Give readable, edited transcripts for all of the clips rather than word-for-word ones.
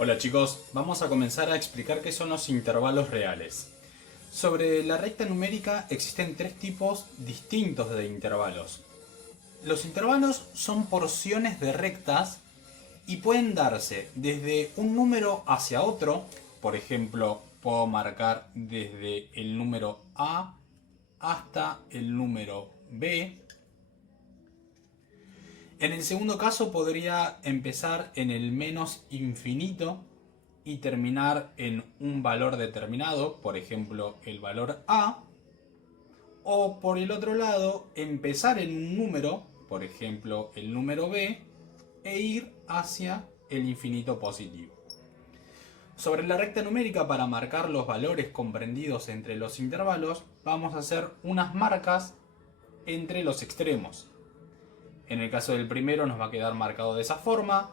Hola chicos, vamos a comenzar a explicar qué son los intervalos reales. Sobre la recta numérica existen tres tipos distintos de intervalos. Los intervalos son porciones de rectas y pueden darse desde un número hacia otro. Por ejemplo, puedo marcar desde el número A hasta el número B. En el segundo caso podría empezar en el menos infinito y terminar en un valor determinado, por ejemplo el valor A. O por el otro lado, empezar en un número, por ejemplo el número B, e ir hacia el infinito positivo. Sobre la recta numérica, para marcar los valores comprendidos entre los intervalos, vamos a hacer unas marcas entre los extremos. En el caso del primero nos va a quedar marcado de esa forma.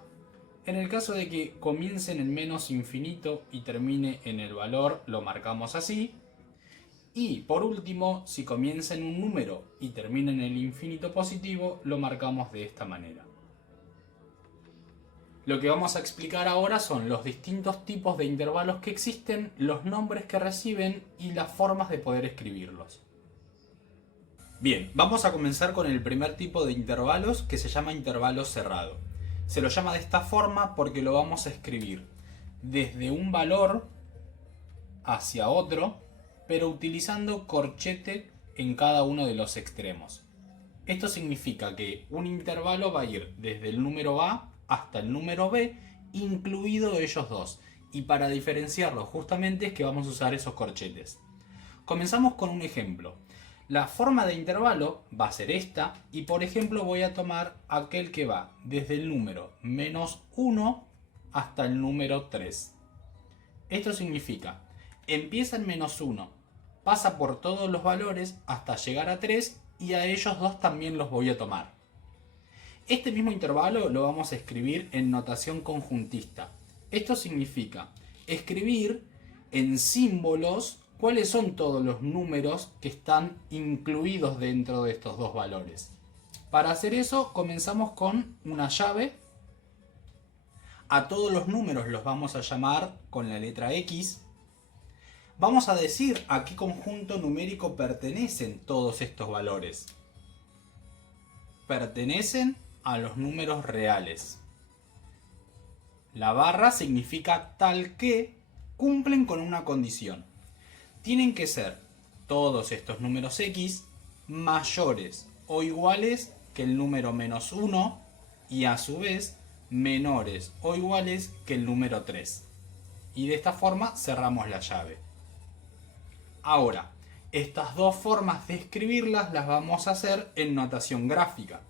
En el caso de que comience en el menos infinito y termine en el valor, lo marcamos así. Y por último, si comienza en un número y termina en el infinito positivo, lo marcamos de esta manera. Lo que vamos a explicar ahora son los distintos tipos de intervalos que existen, los nombres que reciben y las formas de poder escribirlos. Bien, vamos a comenzar con el primer tipo de intervalos, que se llama intervalo cerrado. Se lo llama de esta forma porque lo vamos a escribir desde un valor hacia otro, pero utilizando corchete en cada uno de los extremos. Esto significa que un intervalo va a ir desde el número A hasta el número B, incluido ellos dos. Y para diferenciarlos justamente es que vamos a usar esos corchetes. Comenzamos con un ejemplo. La forma de intervalo va a ser esta, y por ejemplo voy a tomar aquel que va desde el número menos 1 hasta el número 3. Esto significa, empieza en menos 1, pasa por todos los valores hasta llegar a 3, y a ellos dos también los voy a tomar. Este mismo intervalo lo vamos a escribir en notación conjuntista. Esto significa escribir en símbolos cuáles son todos los números que están incluidos dentro de estos dos valores. Para hacer eso comenzamos con una llave. A todos los números los vamos a llamar con la letra X. Vamos a decir a qué conjunto numérico pertenecen todos estos valores. Pertenecen a los números reales. La barra significa tal que cumplen con una condición. Tienen que ser todos estos números X mayores o iguales que el número menos 1 y a su vez menores o iguales que el número 3. Y de esta forma cerramos la llave. Ahora, estas dos formas de escribirlas las vamos a hacer en notación gráfica.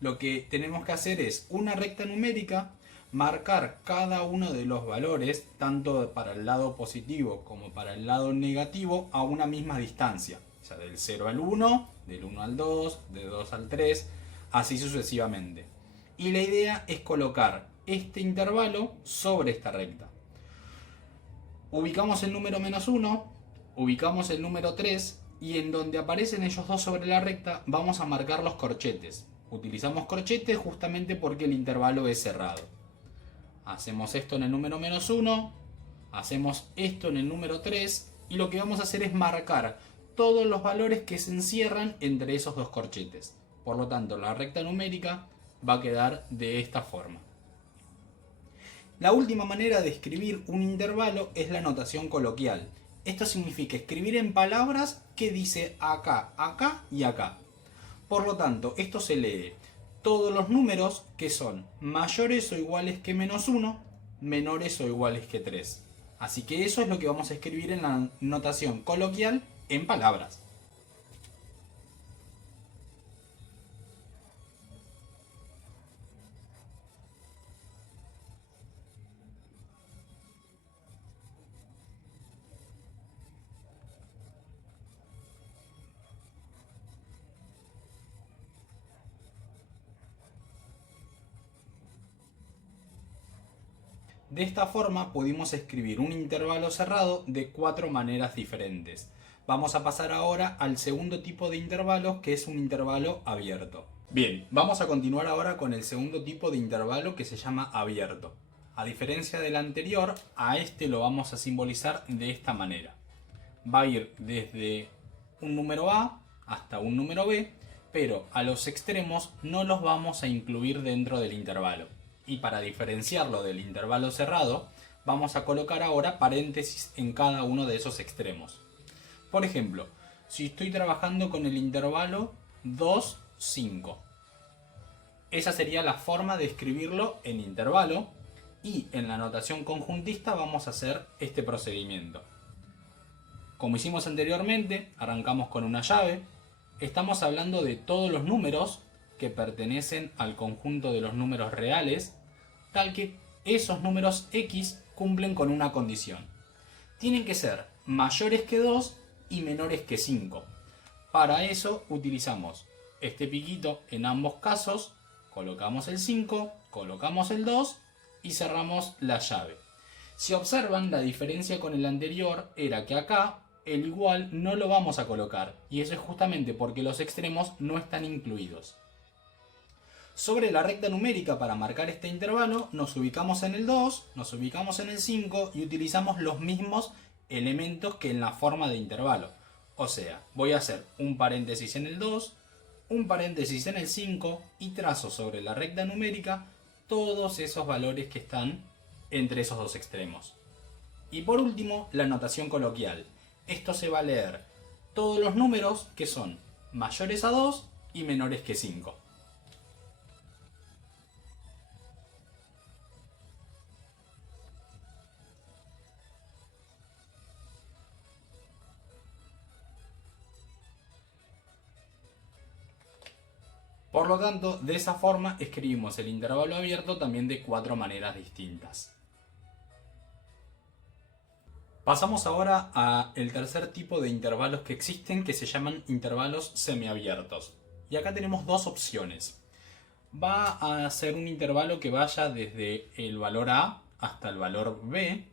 Lo que tenemos que hacer es una recta numérica, marcar cada uno de los valores, tanto para el lado positivo como para el lado negativo, a una misma distancia. O sea, del 0 al 1, del 1 al 2, del 2 al 3, así sucesivamente. Y la idea es colocar este intervalo sobre esta recta. Ubicamos el número menos 1, ubicamos el número 3, y en donde aparecen ellos dos sobre la recta vamos a marcar los corchetes. Utilizamos corchetes justamente porque el intervalo es cerrado. Hacemos esto en el número menos 1, hacemos esto en el número 3, y lo que vamos a hacer es marcar todos los valores que se encierran entre esos dos corchetes. Por lo tanto, la recta numérica va a quedar de esta forma. La última manera de escribir un intervalo es la notación coloquial. Esto significa escribir en palabras que dice acá, acá y acá. Por lo tanto, esto se lee todos los números que son mayores o iguales que menos 1, menores o iguales que 3. Así que eso es lo que vamos a escribir en la notación coloquial en palabras. De esta forma pudimos escribir un intervalo cerrado de 4 maneras diferentes. Vamos a pasar ahora al segundo tipo de intervalos, que es un intervalo abierto. Bien, vamos a continuar ahora con el segundo tipo de intervalo, que se llama abierto. A diferencia del anterior, a este lo vamos a simbolizar de esta manera. Va a ir desde un número A hasta un número B, pero a los extremos no los vamos a incluir dentro del intervalo. Y para diferenciarlo del intervalo cerrado, vamos a colocar ahora paréntesis en cada uno de esos extremos. Por ejemplo, si estoy trabajando con el intervalo 2, 5. Esa sería la forma de escribirlo en intervalo, y en la notación conjuntista vamos a hacer este procedimiento. Como hicimos anteriormente, arrancamos con una llave. Estamos hablando de todos los números que pertenecen al conjunto de los números reales, tal que esos números X cumplen con una condición. Tienen que ser mayores que 2 y menores que 5. Para eso utilizamos este piquito en ambos casos, colocamos el 5, colocamos el 2 y cerramos la llave. Si observan, la diferencia con el anterior era que acá el igual no lo vamos a colocar, y eso es justamente porque los extremos no están incluidos. Sobre la recta numérica, para marcar este intervalo, nos ubicamos en el 2, nos ubicamos en el 5 y utilizamos los mismos elementos que en la forma de intervalo. O sea, voy a hacer un paréntesis en el 2, un paréntesis en el 5 y trazo sobre la recta numérica todos esos valores que están entre esos dos extremos. Y por último, la notación coloquial. Esto se va a leer todos los números que son mayores a 2 y menores que 5. Por lo tanto, de esa forma escribimos el intervalo abierto también de 4 maneras distintas. Pasamos ahora al tercer tipo de intervalos que existen, que se llaman intervalos semiabiertos. Y acá tenemos dos opciones. Va a ser un intervalo que vaya desde el valor A hasta el valor B,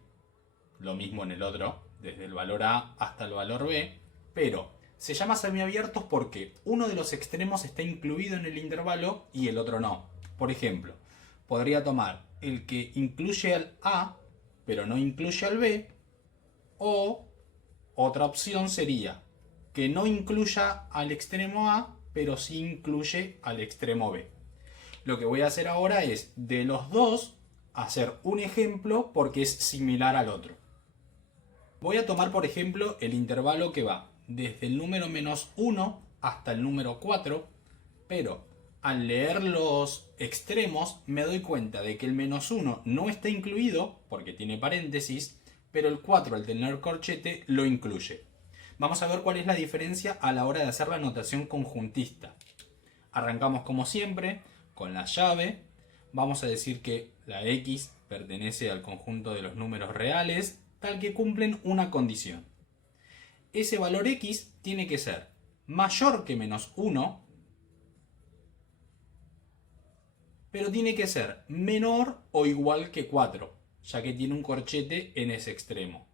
lo mismo en el otro, desde el valor A hasta el valor B, pero se llama semiabiertos porque uno de los extremos está incluido en el intervalo y el otro no. Por ejemplo, podría tomar el que incluye al A pero no incluye al B, o otra opción sería que no incluya al extremo A pero sí incluye al extremo B. Lo que voy a hacer ahora es, de los dos, hacer un ejemplo porque es similar al otro. Voy a tomar, por ejemplo, el intervalo que va desde el número -1 hasta el número 4, pero al leer los extremos me doy cuenta de que el -1 no está incluido porque tiene paréntesis, pero el 4, al tener corchete, lo incluye. Vamos a ver cuál es la diferencia a la hora de hacer la notación conjuntista. Arrancamos como siempre con la llave. Vamos a decir que la X pertenece al conjunto de los números reales, tal que cumplen una condición. Ese valor X tiene que ser mayor que -1, pero tiene que ser menor o igual que 4, ya que tiene un corchete en ese extremo.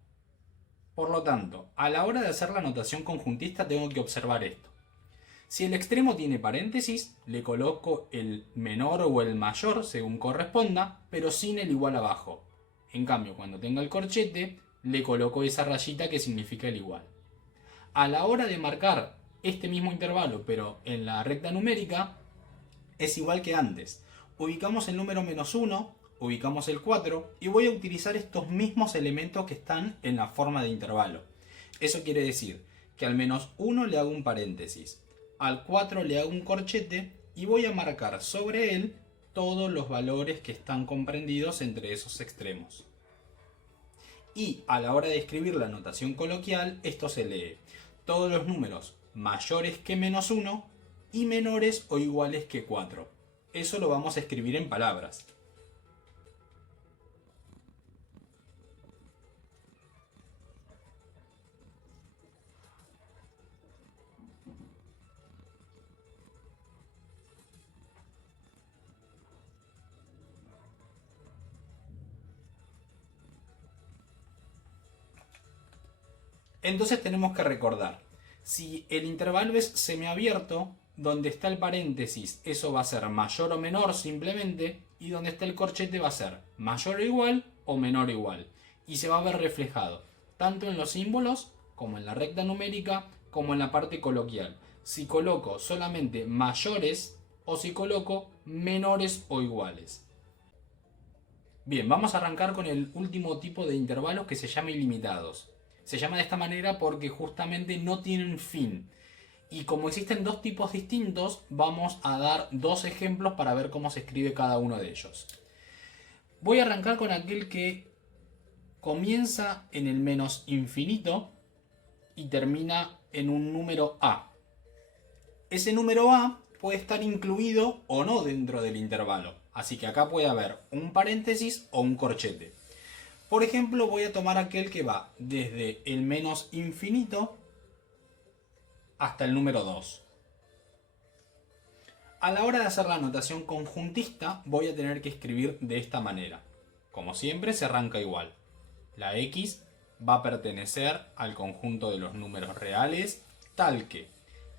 Por lo tanto, a la hora de hacer la notación conjuntista tengo que observar esto. Si el extremo tiene paréntesis, le coloco el menor o el mayor según corresponda, pero sin el igual abajo. En cambio, cuando tenga el corchete, le coloco esa rayita que significa el igual. A la hora de marcar este mismo intervalo, pero en la recta numérica, es igual que antes. Ubicamos el número -1, ubicamos el 4 y voy a utilizar estos mismos elementos que están en la forma de intervalo. Eso quiere decir que al -1 le hago un paréntesis, al 4 le hago un corchete y voy a marcar sobre él todos los valores que están comprendidos entre esos extremos. Y a la hora de escribir la notación coloquial, esto se lee todos los números mayores que -1 y menores o iguales que 4. Eso lo vamos a escribir en palabras. Entonces tenemos que recordar, si el intervalo es semiabierto, donde está el paréntesis, eso va a ser mayor o menor simplemente, y donde está el corchete va a ser mayor o igual o menor o igual. Y se va a ver reflejado tanto en los símbolos como en la recta numérica como en la parte coloquial. Si coloco solamente mayores o si coloco menores o iguales. Bien, vamos a arrancar con el último tipo de intervalos que se llama ilimitados. Se llama de esta manera porque justamente no tienen fin. Y como existen dos tipos distintos, vamos a dar dos ejemplos para ver cómo se escribe cada uno de ellos. Voy a arrancar con aquel que comienza en el menos infinito y termina en un número A. Ese número A puede estar incluido o no dentro del intervalo. Así que acá puede haber un paréntesis o un corchete. Por ejemplo, voy a tomar aquel que va desde el menos infinito hasta el número 2. A la hora de hacer la notación conjuntista voy a tener que escribir de esta manera. Como siempre se arranca igual. La X va a pertenecer al conjunto de los números reales, tal que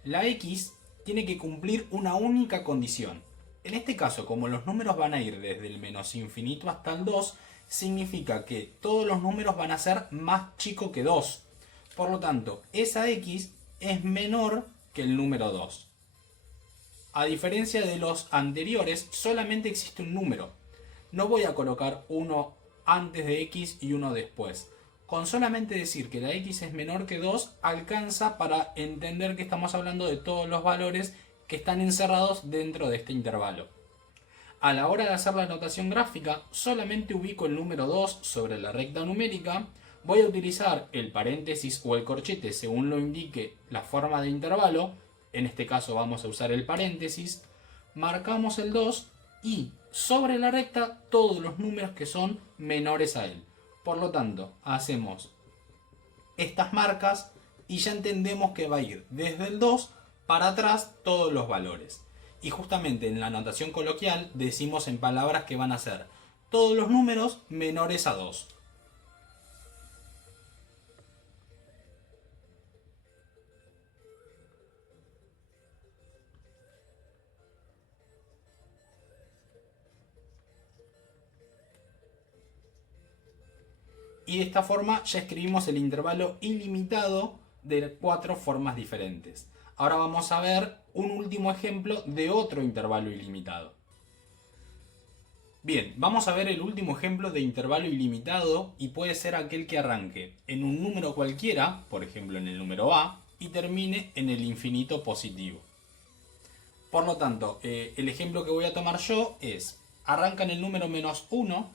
la X tiene que cumplir una única condición. En este caso, como los números van a ir desde el menos infinito hasta el 2, significa que todos los números van a ser más chico que 2. Por lo tanto, esa X es menor que el número 2. A diferencia de los anteriores, solamente existe un número. No voy a colocar uno antes de X y uno después. Con solamente decir que la X es menor que 2, alcanza para entender que estamos hablando de todos los valores que están encerrados dentro de este intervalo. A la hora de hacer la notación gráfica, solamente ubico el número 2 sobre la recta numérica. Voy a utilizar el paréntesis o el corchete según lo indique la forma de intervalo. En este caso vamos a usar el paréntesis. Marcamos el 2 y sobre la recta todos los números que son menores a él. Por lo tanto, hacemos estas marcas y ya entendemos que va a ir desde el 2 para atrás todos los valores. Y justamente en la notación coloquial decimos en palabras que van a ser todos los números menores a 2. Y de esta forma ya escribimos el intervalo ilimitado de 4 formas diferentes. Ahora vamos a ver un último ejemplo de otro intervalo ilimitado. Bien, vamos a ver el último ejemplo de intervalo ilimitado y puede ser aquel que arranque en un número cualquiera, por ejemplo en el número A, y termine en el infinito positivo. Por lo tanto, el ejemplo que voy a tomar yo es, arranca en el número menos 1,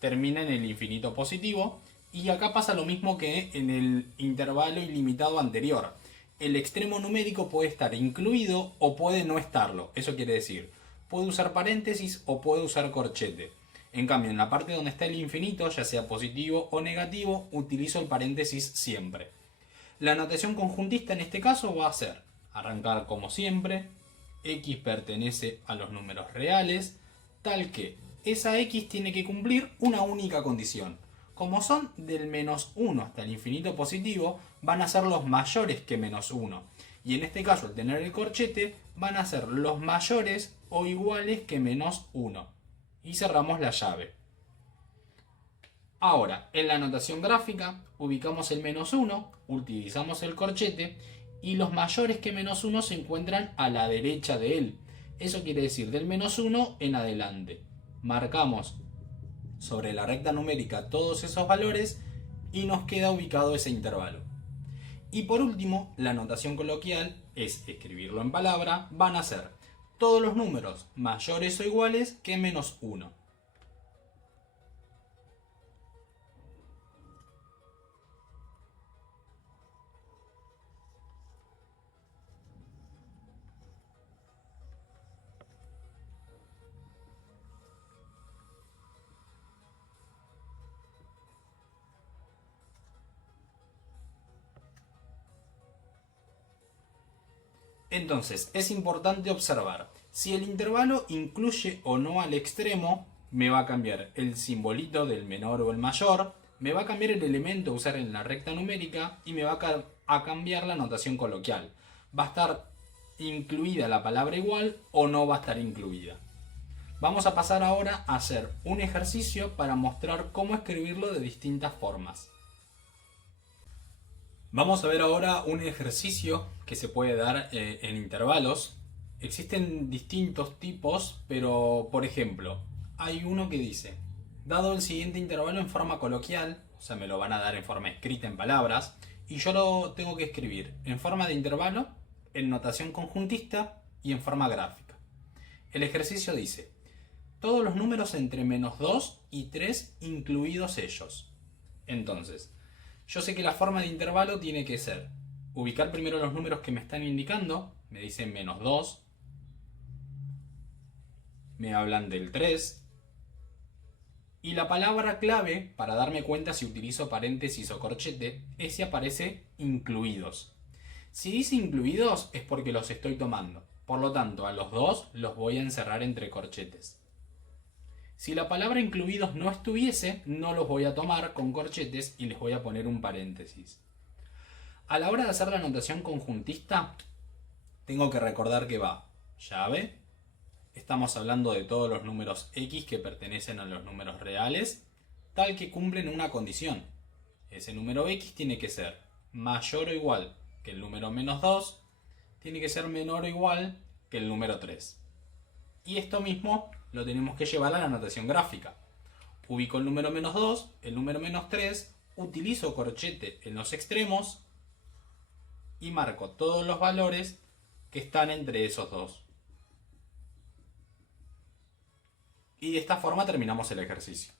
termina en el infinito positivo, y acá pasa lo mismo que en el intervalo ilimitado anterior. El extremo numérico puede estar incluido o puede no estarlo. Eso quiere decir, puede usar paréntesis o puede usar corchete. En cambio, en la parte donde está el infinito, ya sea positivo o negativo, utilizo el paréntesis siempre. La notación conjuntista en este caso va a ser arrancar como siempre, X pertenece a los números reales, tal que esa X tiene que cumplir una única condición. Como son del menos 1 hasta el infinito positivo, van a ser los mayores que menos 1. Y en este caso, al tener el corchete, van a ser los mayores o iguales que menos 1. Y cerramos la llave. Ahora, en la notación gráfica, ubicamos el menos 1, utilizamos el corchete, y los mayores que menos 1 se encuentran a la derecha de él. Eso quiere decir del menos 1 en adelante. Marcamos sobre la recta numérica todos esos valores y nos queda ubicado ese intervalo. Y por último, la notación coloquial es escribirlo en palabra, van a ser todos los números mayores o iguales que menos 1. Entonces, es importante observar, si el intervalo incluye o no al extremo, me va a cambiar el simbolito del menor o el mayor, me va a cambiar el elemento a usar en la recta numérica y me va a cambiar la notación coloquial. Va a estar incluida la palabra igual o no va a estar incluida. Vamos a pasar ahora a hacer un ejercicio para mostrar cómo escribirlo de distintas formas. Vamos a ver ahora un ejercicio que se puede dar en intervalos. Existen distintos tipos, pero por ejemplo, hay uno que dice, dado el siguiente intervalo en forma coloquial, o sea, me lo van a dar en forma escrita en palabras, y yo lo tengo que escribir en forma de intervalo, en notación conjuntista y en forma gráfica. El ejercicio dice, todos los números entre -2 y 3 incluidos ellos. Entonces, yo sé que la forma de intervalo tiene que ser ubicar primero los números que me están indicando, me dicen -2, me hablan del 3, y la palabra clave para darme cuenta si utilizo paréntesis o corchete es si aparece incluidos. Si dice incluidos es porque los estoy tomando, por lo tanto a los dos los voy a encerrar entre corchetes. Si la palabra incluidos no estuviese, no los voy a tomar con corchetes y les voy a poner un paréntesis. A la hora de hacer la notación conjuntista, tengo que recordar que va llave, estamos hablando de todos los números x que pertenecen a los números reales, tal que cumplen una condición. Ese número x tiene que ser mayor o igual que el número -2, tiene que ser menor o igual que el número 3. Y esto mismo lo tenemos que llevar a la notación gráfica. Ubico el número -2, el número -3, utilizo corchete en los extremos y marco todos los valores que están entre esos dos. Y de esta forma terminamos el ejercicio.